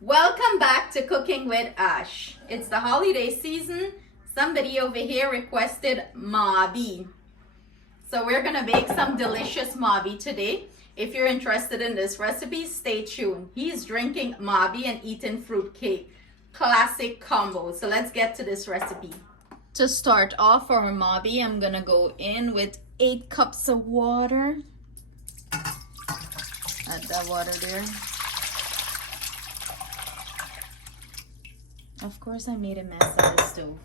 Welcome back to Cooking with Ash. It's the holiday season. Somebody over here requested Mauby. So we're gonna bake some delicious Mauby today. If you're interested in this recipe, stay tuned. He's drinking Mauby and eating fruit cake. Classic combo. So let's get to this recipe. To start off our Mauby, I'm gonna go in with 8 cups of water. Add that water there. Of course, I made a mess on the stove.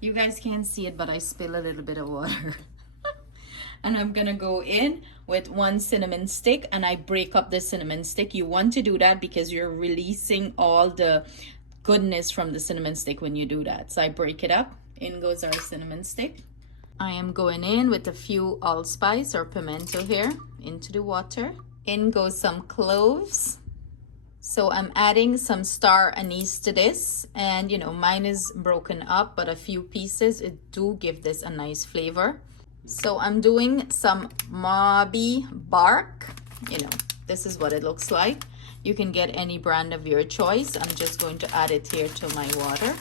You guys can't see it, but I spill a little bit of water. And I'm gonna go in with 1 cinnamon stick, and I break up the cinnamon stick. You want to do that because you're releasing all the goodness from the cinnamon stick when you do that. So I break it up. In goes our cinnamon stick. I am going in with a few allspice or pimento here into the water. In goes some cloves. So I'm adding some star anise to this, and you know, mine is broken up, but a few pieces, it do give this a nice flavor. So I'm doing some Mauby bark. You know, this is what it looks like. You can get any brand of your choice. I'm just going to add it here to my water.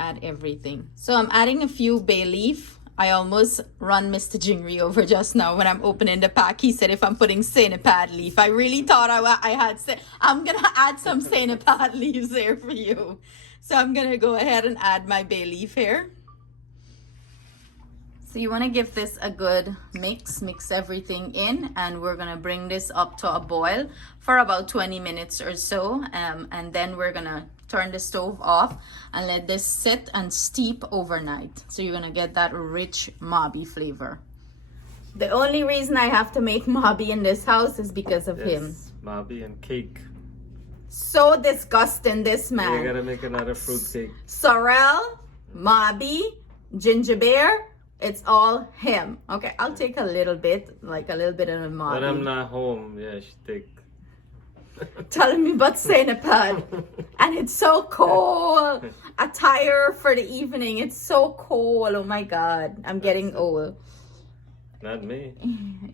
Add everything. So I'm adding a few bay leaf. I almost run Mr. Jingri over just now when I'm opening the pack. He said if I'm putting Senapad leaf. I really thought I had said, I'm going to add some Senapad leaves there for you. So I'm going to go ahead and add my bay leaf here. So you want to give this a good mix everything in, and we're going to bring this up to a boil for about 20 minutes or so. And then we're going to turn the stove off and let this sit and steep overnight. So you're gonna get that rich Mauby flavor. The only reason I have to make Mauby in this house is because of him. Mauby and cake. So disgusting, this man. You gotta make another fruit cake. Sorrel, Mauby, ginger beer, it's all him. Okay, I'll take a little bit, like a little bit of Mauby. When I'm not home, yeah, she take. Telling me about Senapad, and it's so cold. Attire for the evening, it's so cold. Oh my god, I'm getting old. Not me.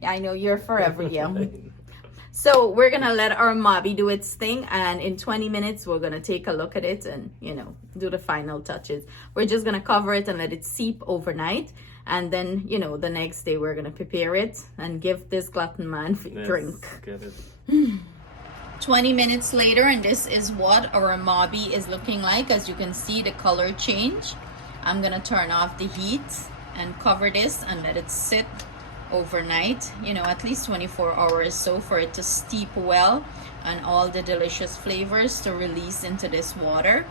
I know, you're forever young. So we're gonna let our Mauby do its thing, and in 20 minutes we're gonna take a look at it and, you know, do the final touches. We're just gonna cover it and let it seep overnight, and then, you know, the next day we're gonna prepare it and give this glutton man a drink. Get it. 20 minutes later, and this is what our Mauby is looking like. As you can see, the color change. I'm gonna turn off the heat and cover this and let it sit overnight, you know, at least 24 hours, so for it to steep well and all the delicious flavors to release into this water.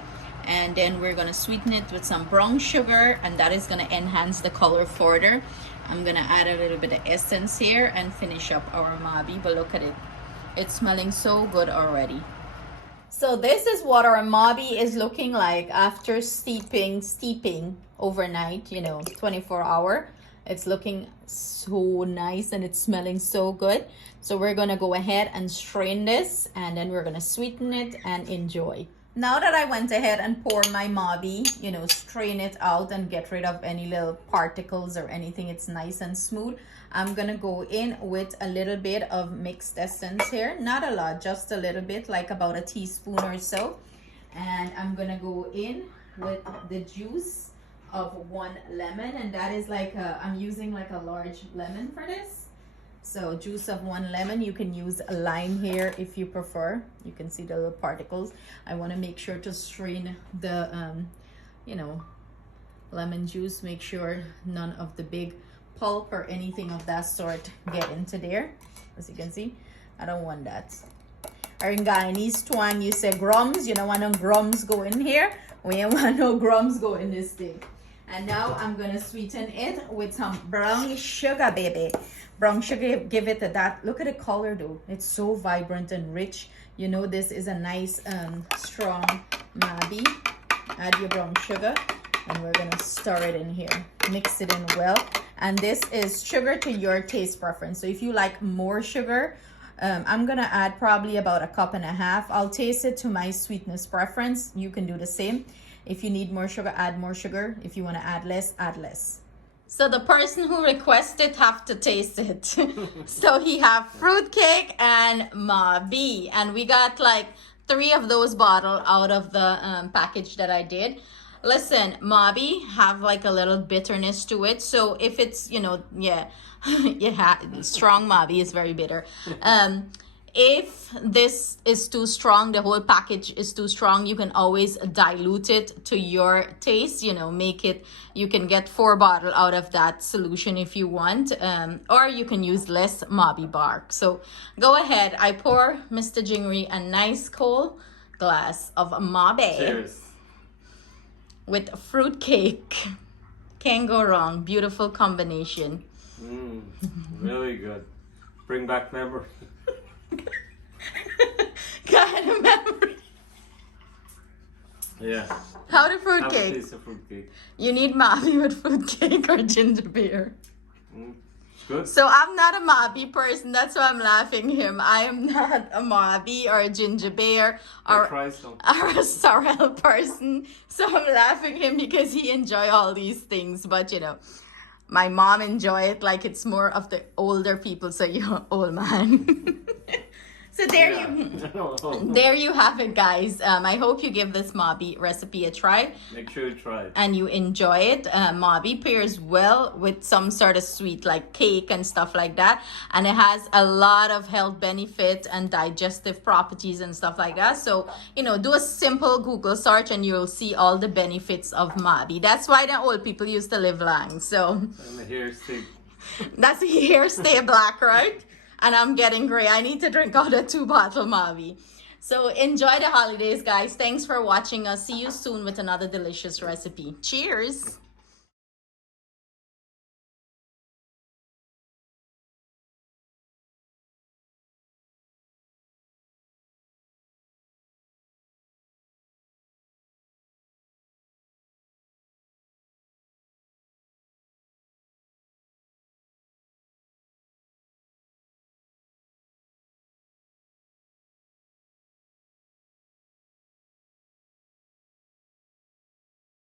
And then we're gonna sweeten it with some brown sugar, and that is gonna enhance the color further. I'm gonna add a little bit of essence here and finish up our Mauby, but look at it. It's smelling so good already. So this is what our Mauby is looking like after steeping overnight, you know, 24 hour. It's looking so nice and it's smelling so good. So we're gonna go ahead and strain this, and then we're gonna sweeten it and enjoy. Now that I went ahead and poured my Mauby, you know, strain it out and get rid of any little particles or anything, it's nice and smooth. I'm gonna go in with a little bit of mixed essence here, not a lot, just a little bit, like about a teaspoon or so. And I'm gonna go in with the juice of 1 lemon, and that is like I'm using like a large lemon for this. So juice of 1 lemon. You can use a lime here if you prefer. You can see the little particles. I want to make sure to strain the you know, lemon juice. Make sure none of the big pulp or anything of that sort get into there. As you can see, I don't want that. Or in Guyanese twang, you say grums. You don't want no grums go in here. We don't want no grums go in this thing. And now I'm gonna sweeten it with some brown sugar, baby. Brown sugar, give it that. Look at the color though. It's so vibrant and rich. You know, this is a nice strong Mauby. Add your brown sugar, and we're gonna stir it in here. Mix it in well. And this is sugar to your taste preference. So if you like more sugar, I'm gonna add probably about 1.5 cups. I'll taste it to my sweetness preference. You can do the same. If you need more sugar, add more sugar. If you want to add less, add less. So the person who requested have to taste it. So he have fruitcake and Mauby, and we got like 3 of those bottles out of the package that I did. Listen, Mauby have like a little bitterness to it. So if it's, you know, yeah, strong Mauby is very bitter. If this is too strong, the whole package is too strong, you can always dilute it to your taste, you know, make it, you can get 4 bottles out of that solution if you want, or you can use less Mauby bark. So go ahead, I pour Mr. Jingri a nice cold glass of Mauby. Cheers. With fruit cake. Can't go wrong. Beautiful combination. Really good. Bring back memory. Kind of memory. Yeah. How the fruit Have a cake? piece of fruit cake. You need Mauby with fruit cake or ginger beer. Good. So I'm not a Mauby person. That's why I'm laughing him. I am not a Mauby or a ginger beer or a sorrel person. So I'm laughing him because he enjoy all these things. But you know, my mom enjoy it like it's more of the older people. So you're old man. So there you have it, guys. I hope you give this Mauby recipe a try. Make sure you try it. And you enjoy it. Mauby pairs well with some sort of sweet like cake and stuff like that. And it has a lot of health benefits and digestive properties and stuff like that. So, you know, do a simple Google search and you'll see all the benefits of Mauby. That's why the old people used to live long. So And the hair stick. that's here stay black, right? And I'm getting gray. I need to drink out a 2-bottle Mauby. So enjoy the holidays, guys. Thanks for watching us. See you soon with another delicious recipe. Cheers.